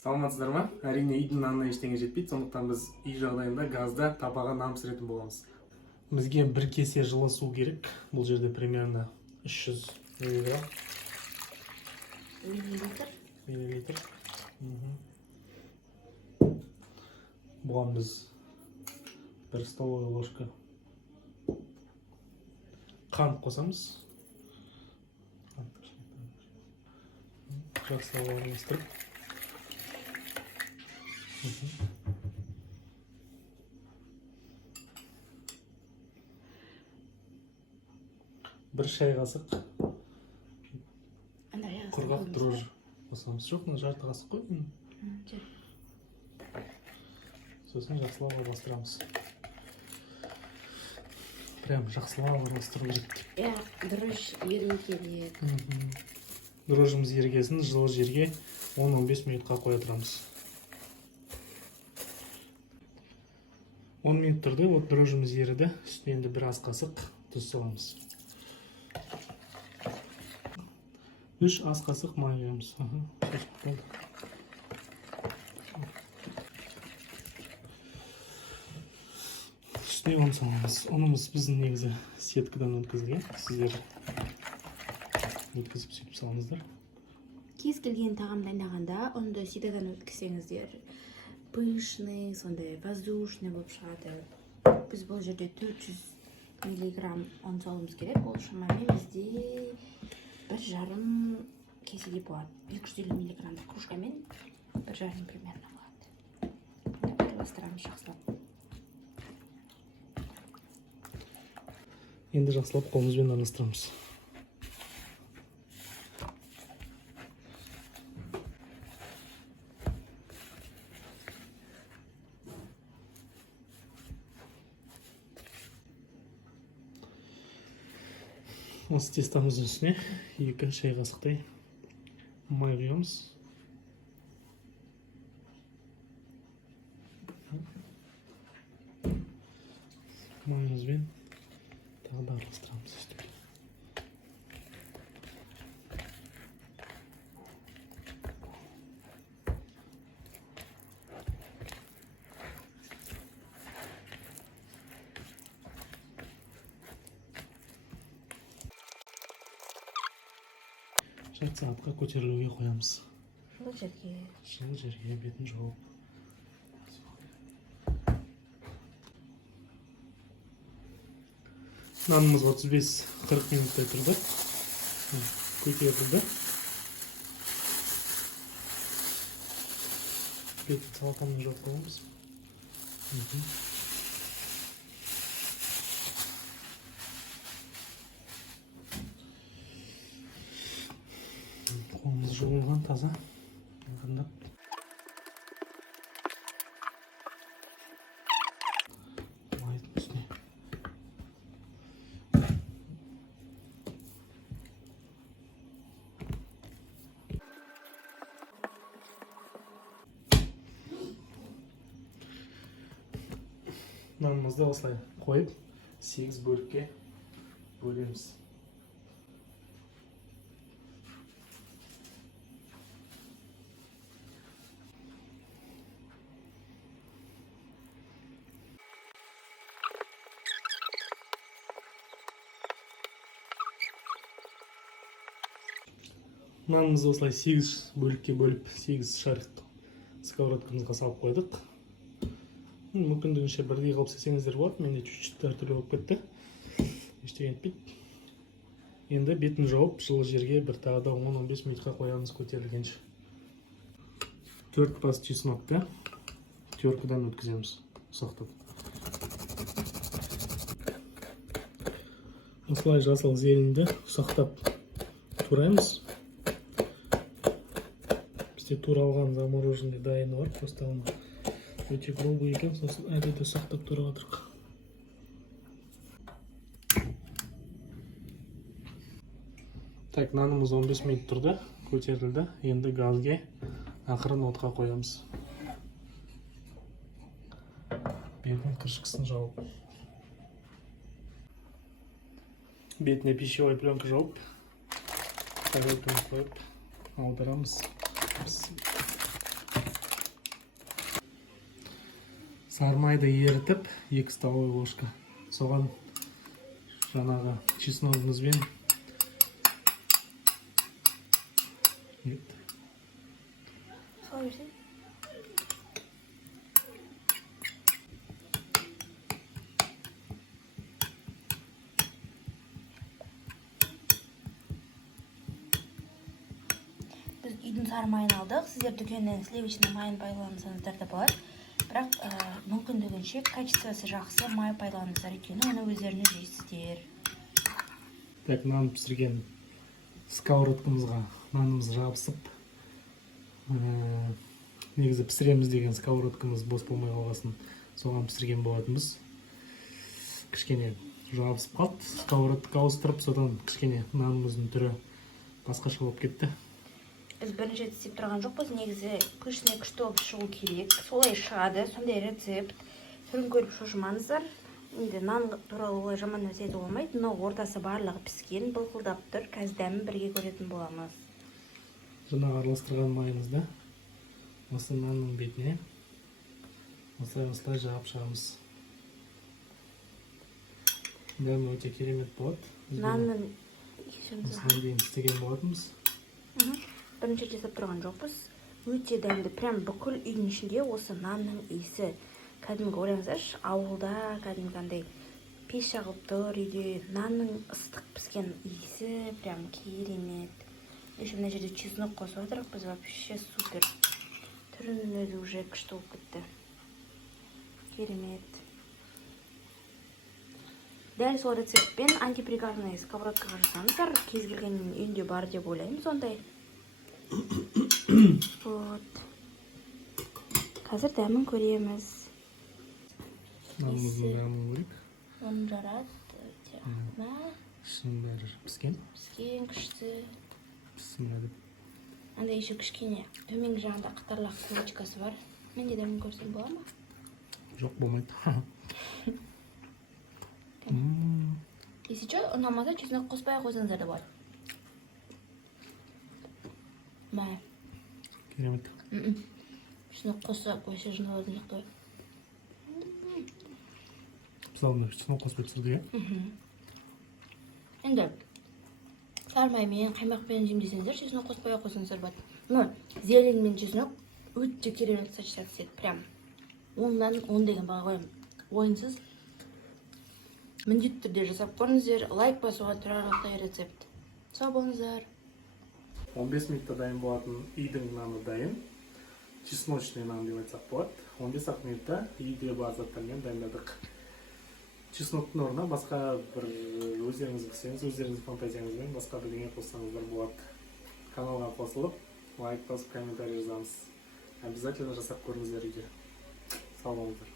Саламатсыздар ма? Әрине үйдің нанына ештеңе жетпейді, сондықтан біз үй жағдайында газда табаға нан пісіретін боламыз. Бізге бір кесе жылы су керек. Бұл жерде примерно 300 миллилитр. Бұған біз 1 столовая ложка қант қосамыз. Жақсылап араластырып. Бір шай қасық құрғақ дрожжи қосамыз. Жоқ, жарты қасық қой. Сосын жақсылап араластырамыз. Прям жақсылап араластыру керек. Дрожжи еру керек. Дрожжымыз ерігесін жылы жерге 10-15 минутқа қоя тұрамыз. 10 минут тұрды, вот дрожжымыз еріді. Үстіне енді бір ас қасық тұз саламыз. 3 ас қасық май құямыз. Үстіне ұн саламыз. Ұнымыз біздің негізі сеткадан өткізілген. Сіздер өткізіп сөйтіп салыңыздар. Кез келген тағам дайындағанда ұнды ситадан өткізсеңіздер, пышный, сондай воздушный болып шығады. Біз бұл жерде 400 миллиграмм ұн салуымыз керек. Ол шамамен бізде 1,5 кесеге болады. 250 миллиграммдық кружкамен 1,5 примерно болады. Араластырамыз жақсылап. Енді жақсылап қолымызбен араластырамыз. Осы тестамыздың үстіне 2 шай қасықтай май құямыз. Майымызбен тағы да араластырамыз. Жарты сағатқа көтерілуге қоямыз. Жылы жерге бетін жауып. Нанымыз 35-40 минуттай тұрды. Көтерілді. Бетін салқанын жауып қоямыз. Қолымыз жуылған таза. Нанымызды осылай қойып, 8 бөлікке бөлеміз. Нанымызды осылай 8 бөлікке бөліп, 8 шарик сковородкамызға салып қойдық. Мүмкіндігінше бірдей қылып істесеңіздер болады. Менде чуть-чуть әртүрлі болып кетті. Ештеңе етпейді. Енді бетін жауып, жылы жерге бір тағы да 10-15 минутқа қоямыз көтерілгенше. 4 бас чеснокты теркадан өткіземіз, ұсақтап. Осылай жасыл зеленді ұсақтап тураймыз. Бізде туралған замороженный дайыны бар, просто оны өте грубый екен, сосын әдеті сақтап тұра отырық. Так, нанымыз 15 минут тұрды, көтерілді. Енді газге ақырын отқа қоямыз. Бетін кіршіксін жауып. Бетіне пищевой пленка жауып, тарелканы қойып аударамыз. Сармайды ерітіп, 2 столовый ложка. Соған жаңағы чесногымызбен Солай берсең. Біз үйдің сары майын алдық. Сіздер дүкеннен сливочный майын пайдалансаңыздар да болады. Бірақ мүмкіндігінше качествосы жақсы май пайдаланыңыздар, өйткені оны өздеріңіз жейсіздер. Так, нан пісірген сковородкамызға нанымыз жабысып, негізі пісіреміз деген сковородкамыз бос болмай қалғасын, соған пісірген болатынбыз. Кішкене жабысып қалды, сковородка ауыстырып, содан кішкене нанымыздың түрі басқаша болып кетті. Біз бірінші рет істеп тұрған жоқпыз, негізі күшіне күшті болып шығу керек. Солай шығады, сондай рецепт. Түрін көріп шошымаңыздар. Енді нан туралы олай жаман нәрсе айтуға болмайды. Мынау ортасы барлығы піскен, былқылдап тұр. Қазір дәмін бірге көретін боламыз. Жаңағы араластырған майымызды осы нанның бетіне осылай жағып шығамыз. Дәмі өте керемет болады. Нанның осыдан дейін істеген болатынбыз. Бірінші рет жасап тұрған жоқпыз. Өте дәмді, прям бүкіл үйдің ішінде осы нанның иісі. Кәдімгі ойлаңыздаршы, ауылда кәдімгі пеш жағып тұр, үйде нанның ыстық піскен иісі прям керемет. Еще мына жерде чеснок қосып отырық, біз вообще супер. Түрінің өзі уже күшті болып кетті. Керемет. Дәл сол рецептпен антипригарный сковородкаға жасаңыздар. Кез келген үйінде бар деп ойлаймын сондай. Вот. Қазір дәмін көреміз. Нанымыздың дәмін көрейік. Оның жарады. Ішінің бәрі піскен. Піскен, күшті. Пісімеді. Анда еще кішкене төменгі жағында қатарлақ курочкасы бар. Мен де дәмін көрсем бола ма? Жоқ, болмайды. Если что, ұнамаса чеснок қоспай қойсаңыздар да болады. Мә. Керемет. Чеснок қоссақ, вообще жиналатын жоқ қой. Біз алдында чеснок қоспай пісірдік, иә? Енді сармаймен, қаймақпен жемдесеңіздер, чеснок қоспай қойсаңыздар болады. Но зелень мен чеснок өте керемет сочетаться етеді. Прям 10-дан 10 деген баға қоямын. Ойынсыз міндетті түрде жасап көріңіздер. Лайк басуға тұрарлықтай рецепт. Сау болыңыздар. 15 минутта дайын болатын үйдің наны дайын. Чесночный нан деп айтсақ болады. 15 минутта үйде бар заттармен дайындадық. Чесноктың орнына басқа бір өздеріңіз білсеңіз, өздеріңіздің фантазияңызбен басқа бірдеңе қоссаңыздар болады. Каналға қосылып, лайк басып, комментарий жазыңыз. Обязательно жасап көріңіздер үйде. Сау болыңыздар.